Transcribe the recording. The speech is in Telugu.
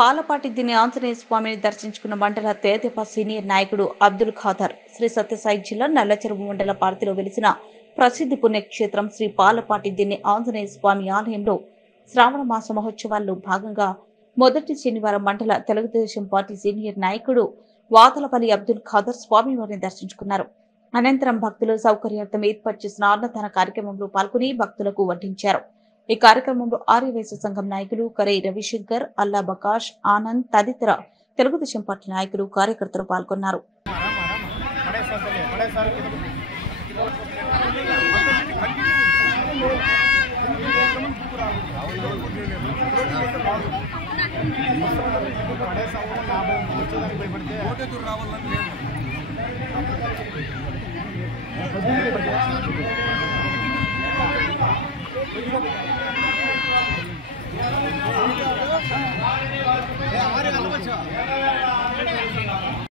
పాలపాటి దిని ఆంజనేయ స్వామిని దర్శించుకున్న మండల తెదేపా సీనియర్ నాయకుడు అబ్దుల్ ఖాదర్ శ్రీ సత్యసాయి జిల్లా నల్లచెరువు మండల పార్టీలో వెలిసిన ప్రసిద్ధి పుణ్యక్షేత్రం శ్రీ పాలపాటి దిని ఆంజనేయ స్వామి ఆలయంలో శ్రావణ మాస మహోత్సవాల్లో భాగంగా మొదటి శనివారం మండల తెలుగుదేశం పార్టీ సీనియర్ నాయకుడు వాతలపల్లి అబ్దుల్ ఖాదర్ స్వామివారిని దర్శించుకున్నారు. అనంతరం భక్తుల సౌకర్యార్థం ఏర్పాటు చేసిన అన్నదాన కార్యక్రమంలో పాల్గొని భక్తులకు వడ్డించారు. ఈ కార్యక్రమంలో ఆర్యవైశ్య సంఘం నాయకులు కరై రవిశంకర్, అల్లా బకాష్, ఆనంద్ తదితర తెలుగుదేశం పార్టీ నాయకులు కార్యకర్తలు పాల్గొన్నారు.